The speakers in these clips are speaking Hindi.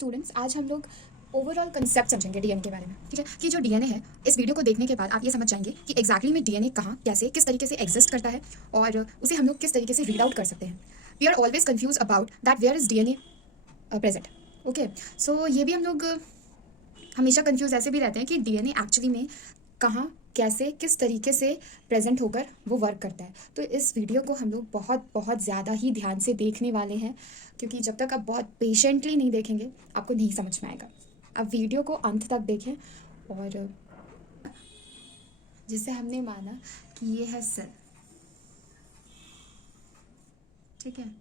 स्टूडेंट्स, आज हम लोग ओवरऑल कंसेप्ट समझेंगे डीएनए के बारे में। ठीक है, कि जो डीएनए है, इस वीडियो को देखने के बाद आप ये समझ जाएंगे कि एग्जैक्टली में डीएनए कहाँ, कैसे, किस तरीके से एग्जिस्ट करता है और उसे हम लोग किस तरीके से रीड आउट कर सकते हैं। We are always confuse about that where is DNA present. Okay, so ये भी हम लोग हमेशा कंफ्यूज ऐसे भी रहते हैं कि डीएनए एक्चुअली में कहाँ, कैसे, किस तरीके से प्रेजेंट होकर वो वर्क करता है। तो इस वीडियो को हम लोग बहुत बहुत ज़्यादा ही ध्यान से देखने वाले हैं, क्योंकि जब तक आप बहुत पेशेंटली नहीं देखेंगे आपको नहीं समझ में आएगा। अब वीडियो को अंत तक देखें, और जिसे हमने माना कि ये है सेल, ठीक है,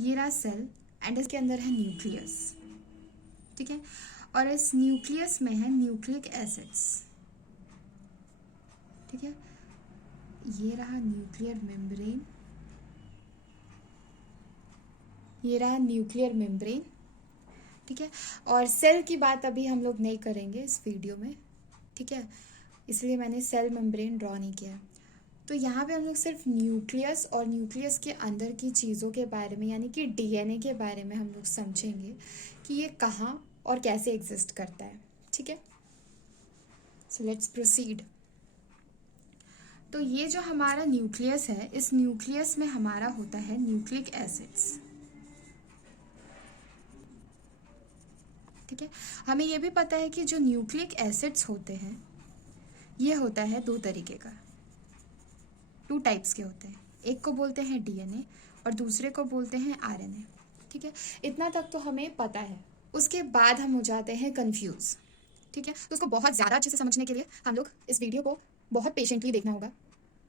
ये रहा सेल एंड इसके अंदर है न्यूक्लियस। ठीक है, और इस न्यूक्लियस में है न्यूक्लिक एसिड्स। ठीक है, ये रहा न्यूक्लियर मेम्ब्रेन, ये रहा न्यूक्लियर मेम्ब्रेन। ठीक है, और सेल की बात अभी हम लोग नहीं करेंगे इस वीडियो में। ठीक है, इसलिए मैंने सेल मेम्ब्रेन ड्रॉ नहीं किया। तो यहाँ पे हम लोग सिर्फ न्यूक्लियस और न्यूक्लियस के अंदर की चीज़ों के बारे में, यानी कि डीएनए के बारे में हम लोग समझेंगे कि ये कहाँ और कैसे एग्जिस्ट करता है। ठीक है, सो लेट्स प्रोसीड। तो ये जो हमारा न्यूक्लियस है, इस न्यूक्लियस में हमारा होता है न्यूक्लिक एसिड्स। ठीक है, हमें ये भी पता है कि जो न्यूक्लिक एसिड्स होते हैं ये होता है दो तरीके का, टू टाइप्स के होते हैं। एक को बोलते हैं डीएनए और दूसरे को बोलते हैं आरएनए। ठीक है, इतना तक तो हमें पता है। उसके बाद हम हो जाते हैं कंफ्यूज। ठीक है, तो उसको बहुत ज़्यादा अच्छे से समझने के लिए हम लोग इस वीडियो को बहुत पेशेंटली देखना होगा।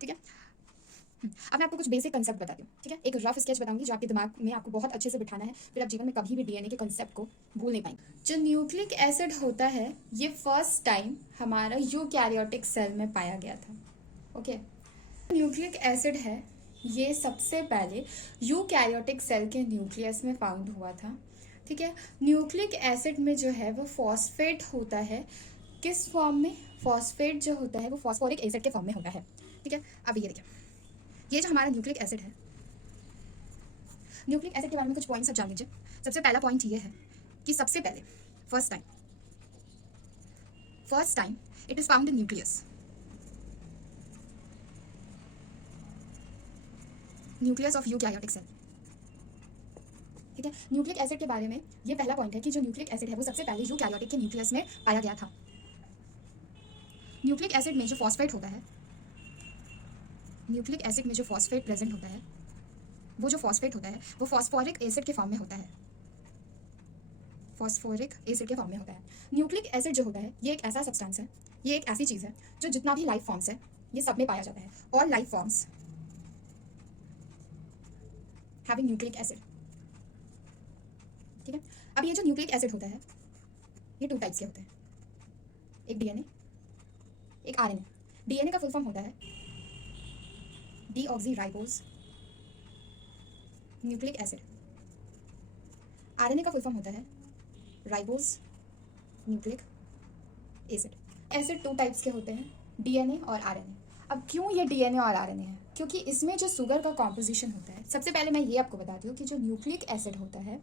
ठीक है, अब मैं आपको कुछ बेसिक कंसेप्ट बताती हूँ। ठीक है, एक रफ स्केच बताऊंगी जो आपके दिमाग में आपको बहुत अच्छे से बिठाना है, फिर आप जीवन में कभी भी डीएनए के कंसेप्ट को भूल नहीं पाएंगे। जो न्यूक्लिक एसिड होता है ये फर्स्ट टाइम हमारा यूकैरियोटिक सेल में पाया गया था। ओके, न्यूक्लिक एसिड है ये सबसे पहले यूकैरियोटिक सेल के न्यूक्लियस में फाउंड हुआ था। ठीक है, न्यूक्लिक एसिड में जो है वो फॉस्फेट होता है। किस फॉर्म में? फॉस्फेट जो होता है वो फॉस्फोरिक एसिड के फॉर्म में होता है। ठीक है, अब ये देखिए, ये जो हमारा न्यूक्लिक एसिड है, न्यूक्लिक एसिड के बारे में कुछ पॉइंट्स आप जान लीजिए। सबसे पहला पॉइंट ये है कि सबसे पहले first time it is found in nucleus. Nucleus of eukaryotic cell. ठीक है, न्यूक्लिक एसिड के बारे में ये पहला पॉइंट है कि जो न्यूक्लिक एसिड है वो सबसे पहले यूकैरियोटिक के न्यूक्लियस में पाया गया था। न्यूक्लिक एसिड में जो फॉस्फेट होता है, न्यूक्लिक एसिड में जो फॉस्फेट प्रेजेंट होता है, वो जो फॉस्फेट होता है वो फॉस्फोरिक एसिड के फॉर्म में होता है। फॉस्फोरिक एसिड के फॉर्म में होता है। न्यूक्लिक एसिड जो होता है ये एक ऐसा सब्सटेंस है, ये एक ऐसी चीज़ है जो जितना भी लाइफ फॉर्म्स है ये सब में पाया जाता है। All life forms having nucleic acid. ठीक है, अब ये जो न्यूक्लिक एसिड होता है ये टू टाइप्स के होते हैं, एक डीएनए, एक आरएनए। डीएनए का फुल फॉर्म होता है डीऑक्सीराइबोज न्यूक्लिक एसिड। आरएनए का फुल फॉर्म होता है ribose nucleic acid. Acid two types के होते हैं, डीएनए और आरएनए। अब क्यों ये डीएनए और आरएनए है? क्योंकि इसमें जो शुगर का कॉम्पोजिशन होता है, सबसे पहले मैं ये आपको बताती हूँ कि जो न्यूक्लिक एसिड होता है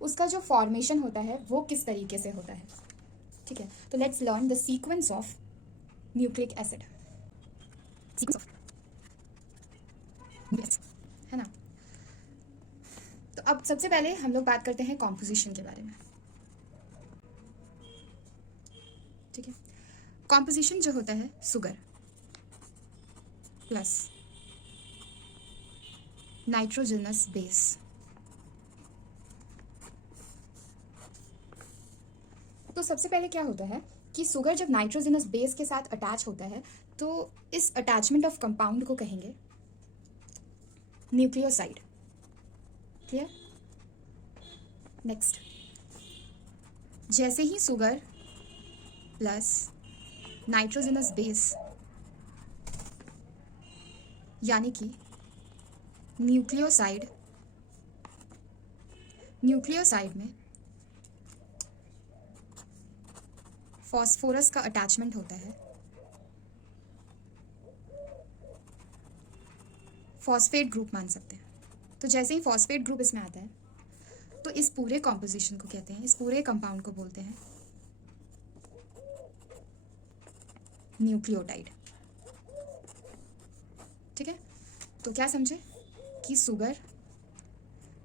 उसका जो फॉर्मेशन होता है वो किस तरीके से होता है। ठीक है, तो let's learn the sequence of nucleic acid. है ना, तो अब सबसे पहले हम लोग बात करते हैं कॉम्पोजिशन के बारे में। ठीक है, कॉम्पोजिशन जो होता है सुगर प्लस नाइट्रोजनस बेस। तो सबसे पहले क्या होता है कि सुगर जब नाइट्रोजनस बेस के साथ अटैच होता है तो इस अटैचमेंट ऑफ कंपाउंड को कहेंगे न्यूक्लियोसाइड। क्लियर? नेक्स्ट, जैसे ही सुगर प्लस नाइट्रोजनस बेस यानी कि न्यूक्लियोसाइड में फॉस्फोरस का अटैचमेंट होता है, फॉस्फेट ग्रुप मान सकते हैं। तो जैसे ही फॉस्फेट ग्रुप इसमें आता है तो इस पूरे कॉम्पोजिशन को कहते हैं, इस पूरे कंपाउंड को बोलते हैं न्यूक्लियोटाइड। ठीक है, तो क्या समझे कि sugar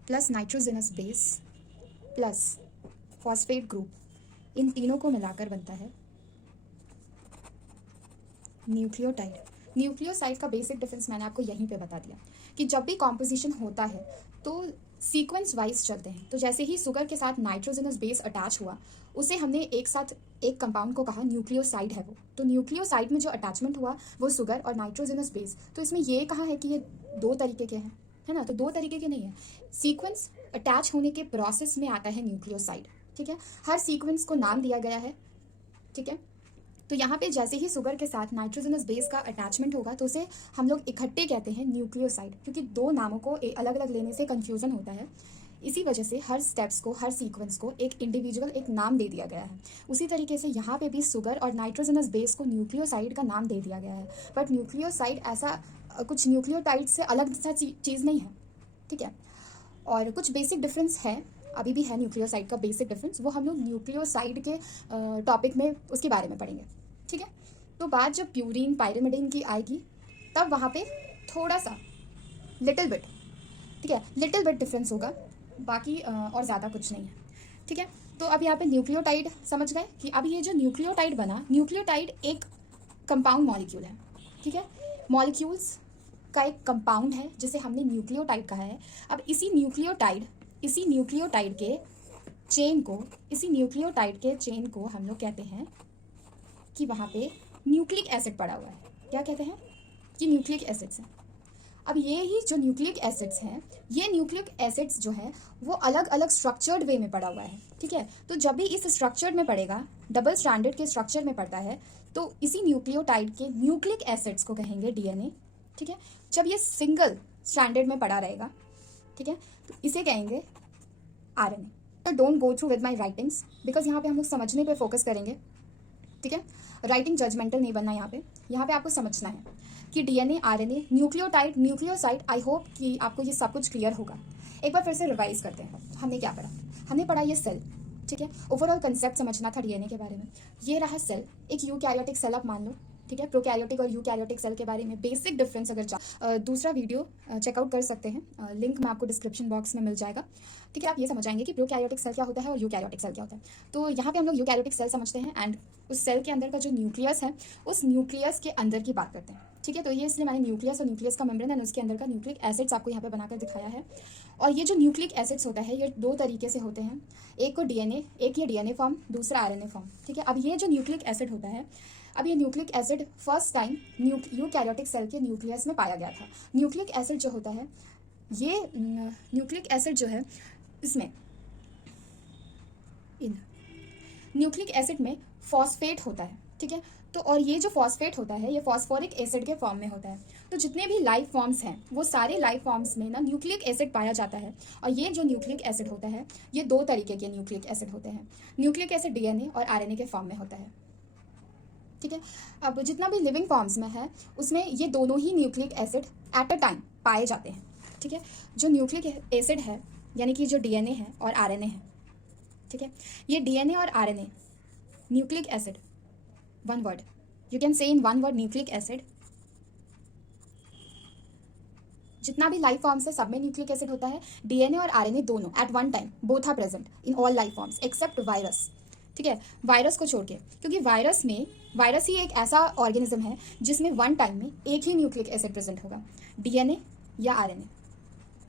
plus nitrogenous base plus phosphate group, इन तीनों को मिलाकर बनता है न्यूक्लियोटाइड। न्यूक्लियोसाइड का बेसिक डिफरेंस मैंने आपको यहीं पे बता दिया कि जब भी कॉम्पोजिशन होता है तो सीक्वेंस वाइज चलते हैं। तो जैसे ही शुगर के साथ नाइट्रोजनस बेस अटैच हुआ, उसे हमने एक साथ एक कंपाउंड को कहा न्यूक्लियोसाइड है वो। तो न्यूक्लियोसाइड में जो अटैचमेंट हुआ वो शुगर और नाइट्रोजनस बेस। तो इसमें ये कहा है कि ये दो तरीके के हैं, है ना। तो दो तरीके के नहीं है, सीक्वेंस अटैच होने के प्रोसेस में आता है न्यूक्लियोसाइड। ठीक है, हर सीक्वेंस को नाम दिया गया है। ठीक है, तो यहाँ पे जैसे ही शुगर के साथ नाइट्रोजनस बेस का अटैचमेंट होगा तो उसे हम लोग इकट्ठे कहते हैं न्यूक्लियोसाइड, क्योंकि दो नामों को अलग अलग लेने से कंफ्यूजन होता है। इसी वजह से हर स्टेप्स को, हर सीक्वेंस को एक इंडिविजुअल एक नाम दे दिया गया है। उसी तरीके से यहाँ पे भी शुगर और नाइट्रोजनस बेस को न्यूक्लियोसाइड का नाम दे दिया गया है। बट न्यूक्लियोसाइड ऐसा कुछ न्यूक्लियोटाइड से अलग सा चीज़ नहीं है। ठीक है, और कुछ बेसिक डिफरेंस है, अभी भी है न्यूक्लियोसाइड का बेसिक डिफरेंस, वो हम लोग न्यूक्लियोसाइड के टॉपिक में उसके बारे में पढ़ेंगे। ठीक है, तो बात जब प्यूरीन पायरिमिडीन की आएगी तब वहाँ पे थोड़ा सा लिटिल बिट, ठीक है, लिटिल बिट डिफरेंस होगा, बाकी और ज़्यादा कुछ नहीं है। ठीक है, तो अब यहाँ पे न्यूक्लियोटाइड समझ गए कि अब ये जो न्यूक्लियोटाइड बना, न्यूक्लियोटाइड एक कंपाउंड मॉलिक्यूल है। ठीक है, मॉलिक्यूल्स का एक कंपाउंड है जिसे हमने न्यूक्लियोटाइड कहा है। अब इसी न्यूक्लियोटाइड के चेन को हम लोग कहते हैं कि वहाँ पे न्यूक्लिक एसिड पड़ा हुआ है। क्या कहते हैं कि न्यूक्लिक एसिड्स हैं। अब ये ही जो न्यूक्लिक एसिड्स हैं, ये न्यूक्लिक एसिड्स जो है वो अलग अलग स्ट्रक्चर्ड वे में पड़ा हुआ है। ठीक है, तो जब भी इस स्ट्रक्चर्ड में पड़ेगा, डबल स्ट्रैंडेड के स्ट्रक्चर में पड़ता है, तो इसी न्यूक्लियोटाइड के न्यूक्लिक एसिड्स को कहेंगे डीएनए। ठीक है, जब ये सिंगल स्ट्रैंडेड में पड़ा रहेगा, ठीक है, तो इसे कहेंगे आरएनए। तो don't go through with my writings, because यहाँ पे हम लोग समझने पे फोकस करेंगे। ठीक है, राइटिंग जजमेंटल नहीं बनना यहाँ पे आपको समझना है कि DNA, RNA, nucleotide, nucleoside. I hope कि आपको ये सब कुछ क्लियर होगा। एक बार फिर से रिवाइज करते हैं। हमने क्या पढ़ा? हमने पढ़ा ये सेल। ठीक है, ओवरऑल कंसेप्ट समझना था डीएनए के बारे में। ये रहा सेल, एक यूकैरियोटिक सेल आप मान लो। ठीक है, प्रोकैरियोटिक और यूकैरियोटिक सेल के बारे में बेसिक डिफरेंस अगर दूसरा वीडियो चेकआउट कर सकते हैं, लिंक में आपको डिस्क्रिप्शन बॉक्स में मिल जाएगा। ठीक है, आप ये समझ जाएंगे कि प्रोकैरियोटिक सेल क्या होता है और यूकैरियोटिक सेल क्या होता है। तो यहाँ पे हम लोग यूकैरियोटिक सेल समझते हैं एंड उस सेल के अंदर का जो न्यूक्लियस है, उस न्यूक्लियस के अंदर की बात करते हैं। ठीक है, तो ये इसलिए मैंने न्यूक्लियस और न्यूक्लियस का मेम्ब्रेन एंड उसके अंदर का न्यूक्लिक एसिड्स आपको यहाँ पे बनाकर दिखाया है। और ये जो न्यूक्लिक एसिड्स होता है, ये दो तरीके से होते हैं, एक ये डीएनए फॉर्म, दूसरा आरएनए फॉर्म। ठीक है, अब ये जो न्यूक्लिक एसिड होता है, अब ये nucleic acid first time eukaryotic cell के न्यूक्लियस में पाया गया था। न्यूक्लिक एसिड जो होता है, ये न्यूक्लिक एसिड जो है, इसमें इन न्यूक्लिक एसिड में फॉस्फेट होता है। ठीक है, तो और ये जो फॉस्फेट होता है, ये फॉस्फोरिक एसिड के फॉर्म में होता है। तो जितने भी लाइफ फॉर्म्स हैं, वो सारे लाइफ फॉर्म्स में ना न्यूक्लिक एसिड पाया जाता है। और ये जो न्यूक्लिक एसिड होता है, ये दो तरीके के न्यूक्लिक एसिड होते हैं। न्यूक्लिक एसिड डीएनए और आरएनए के फॉर्म में होता है। ठीक है, अब जितना भी लिविंग फॉर्म्स में है, उसमें ये दोनों ही nucleic acid at a time पाए जाते हैं। ठीक है, जो न्यूक्लिक एसिड है, यानी कि जो डीएनए है और आरएनए है, ठीक है, ये डीएनए और RNA, nucleic acid, one word, you can say in one word, nucleic acid. जितना भी लाइफ फॉर्म्स है, सब में न्यूक्लिक एसिड होता है। डीएनए और आरएनए दोनों at one time, both are present in all life forms except virus. ठीक है, वायरस को छोड़ के, क्योंकि वायरस ही एक ऐसा ऑर्गेनिज्म है जिसमें वन टाइम में एक ही न्यूक्लिक एसिड प्रेजेंट होगा, डीएनए या आरएनए,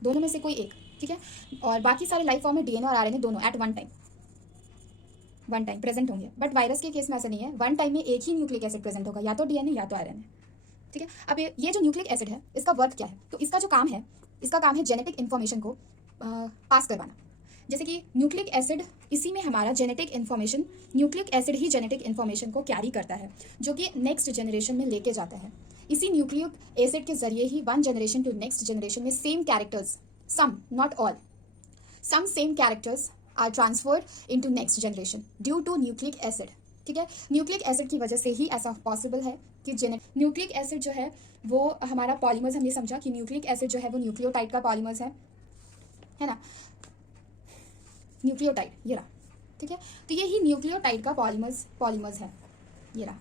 दोनों में से कोई एक। ठीक है, और बाकी सारे लाइफ फॉर्म में डीएनए और आरएनए दोनों एट वन टाइम प्रेजेंट होंगे। बट वायरस के केस में ऐसा नहीं है, वन टाइम में एक ही न्यूक्लिक एसिड प्रेजेंट होगा, या तो डीएनए या तो आरएनए। ठीक है, अब ये जो न्यूक्लिक एसिड है, इसका वर्क क्या है? तो इसका जो काम है, इसका काम है जेनेटिक इन्फॉर्मेशन को पास करवाना। जैसे कि न्यूक्लिक एसिड, इसी में हमारा जेनेटिक इन्फॉर्मेशन, न्यूक्लिक एसिड ही जेनेटिक इन्फॉर्मेशन को कैरी करता है, जो कि नेक्स्ट जनरेशन में लेके जाता है। इसी न्यूक्लिक एसिड के जरिए ही one generation to next generation में same characters, some not all, some same characters are transferred into next generation due to nucleic acid. ठीक है, न्यूक्लिक एसिड की वजह से ही ऐसा पॉसिबल है कि न्यूक्लिक एसिड जो है वो हमारा पॉलीमर्स, हमने समझा कि न्यूक्लिक एसिड जो है वो न्यूक्लियोटाइड का पॉलीमर्स है ना। न्यूक्लियोटाइड, ये रहा, ठीक है। तो ये ही न्यूक्लियोटाइड का पॉलीमर्स है, ये रहा,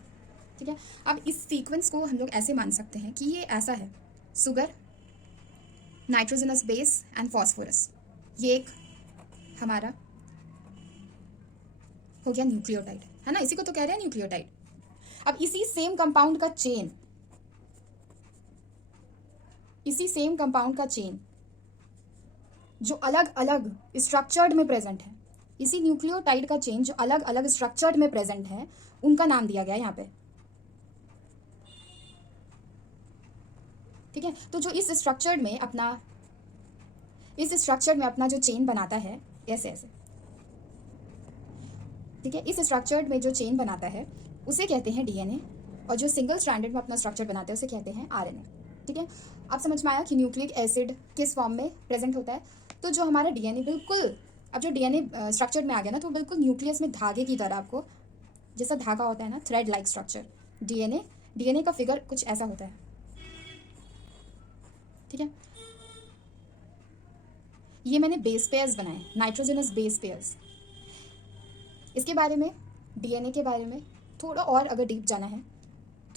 ठीक है। अब इस सीक्वेंस को हम लोग ऐसे मान सकते हैं कि ये ऐसा है, sugar, nitrogenous base and phosphorus, ये एक हमारा हो गया न्यूक्लियोटाइड, है ना, इसी को तो कह रहे हैं न्यूक्लियोटाइड। अब इसी सेम कंपाउंड का चेन जो अलग अलग स्ट्रक्चर्ड में प्रेजेंट है, इसी न्यूक्लियोटाइड का चेन जो अलग अलग स्ट्रक्चर्ड में प्रेजेंट है, उनका नाम दिया गया है यहाँ पे, ठीक है। तो जो इस स्ट्रक्चर्ड में अपना जो चेन बनाता है ऐसे ऐसे, ठीक है, इस स्ट्रक्चर्ड में जो चेन बनाता है उसे कहते हैं डीएनए, और जो सिंगल स्ट्रैंडेड में अपना स्ट्रक्चर बनाता है उसे कहते हैं आरएनए, ठीक है। अब समझ में आया कि न्यूक्लिक एसिड किस फॉर्म में प्रेजेंट होता है। तो जो हमारा डीएनए बिल्कुल, अब जो डीएनए स्ट्रक्चर में आ गया ना, तो बिल्कुल न्यूक्लियस में धागे की तरह, आपको जैसा धागा होता है ना, थ्रेड लाइक स्ट्रक्चर, डीएनए का फिगर कुछ ऐसा होता है, ठीक है। ये मैंने बेस पेयर्स बनाए, नाइट्रोजनस बेस पेयर्स। इसके बारे में, डीएनए के बारे में थोड़ा और अगर डीप जाना है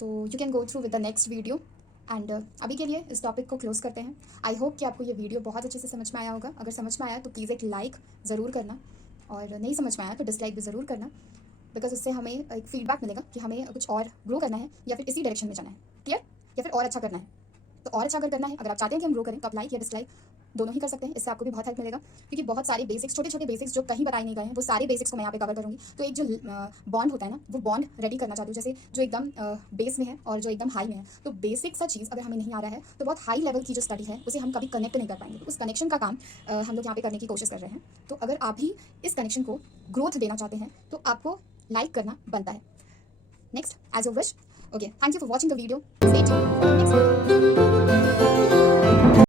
तो you can go through with the next video. And अभी के लिए इस टॉपिक को क्लोज करते हैं। आई होप कि आपको ये वीडियो बहुत अच्छे से समझ में आया होगा। अगर समझ में आया तो प्लीज़ एक लाइक ज़रूर करना, और नहीं समझ में आया तो डिसलाइक भी ज़रूर करना, बिकॉज उससे हमें एक फीडबैक मिलेगा कि हमें कुछ और ग्रो करना है या फिर इसी डायरेक्शन में जाना है, क्लियर, या फिर और अच्छा करना है। तो और अच्छा अगर करना है, अगर आप चाहते हैं कि हम ग्रो करें, तो आप लाइक या डिसलाइक दोनों ही कर सकते हैं। इससे आपको भी बहुत हेल्प मिलेगा, क्योंकि बहुत सारे बेसिक्स, छोटे छोटे बेसिक्स जो कहीं बताए नहीं गए हैं, वो सारे बेसिक्स को मैं यहाँ पे कवर करूँगी। तो एक जो बॉन्ड होता है ना, वो बॉन्ड रेडी करना चाहती हूँ, जैसे जो एकदम बेस में है और जो एकदम हाई में है। तो बेसिक सा चीज़ अगर हमें नहीं आ रहा है तो बहुत हाई लेवल की जो स्टडी है उसे हम कभी कनेक्ट नहीं कर पाएंगे। तो उस कनेक्शन का काम हम लोग यहाँ पे करने की कोशिश कर रहे हैं। तो अगर आप भी इस कनेक्शन को ग्रोथ देना चाहते हैं तो आपको लाइक करना बनता है। Next, as your wish. Okay, thank you for watching the video. Stay tuned for the next video.